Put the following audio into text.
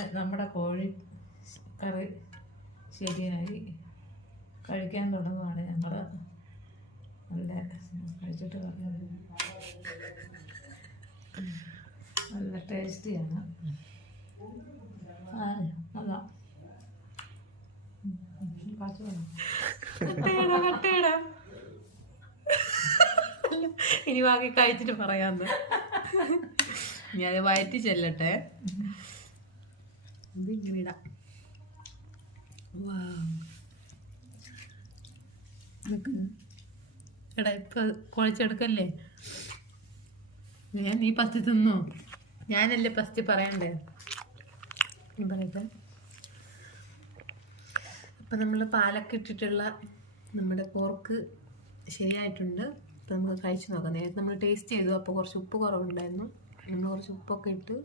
അങ്ങനെ നമ്മുടെ കോഴി കറി ശരിയായി കഴിക്കാൻ തുടങ്ങുവാണ് ഞങ്ങൾ. നല്ല കഴിച്ചിട്ട് പറഞ്ഞത് നല്ല ടേസ്റ്റിയാണ്. അതാ ഇനി ബാക്കി കഴിച്ചിട്ട് പറയാന്ന്. ഞാൻ വയറ്റി ചെല്ലട്ടെ. ഇതിങ്ങനെ ഇടാം. എടാ ഇപ്പൊ കുഴച്ചെടുക്കല്ലേ? നീ ഫസ്റ്റ് തിന്നോ? ഞാനല്ലേ ഫസ്റ്റ് പറയണ്ടേ? നീ പറയട്ടെ. അപ്പം നമ്മൾ പാലൊക്കെ ഇട്ടിട്ടുള്ള നമ്മുടെ പോർക്ക് ശരിയായിട്ടുണ്ട്. അപ്പം നമുക്ക് കഴിച്ച് നോക്കാം. നേരത്തെ നമ്മൾ ടേസ്റ്റ് ചെയ്തു, അപ്പോൾ കുറച്ച് ഉപ്പ് കുറവുണ്ടായിരുന്നു. നമ്മൾ കുറച്ച് ഉപ്പൊക്കെ ഇട്ട്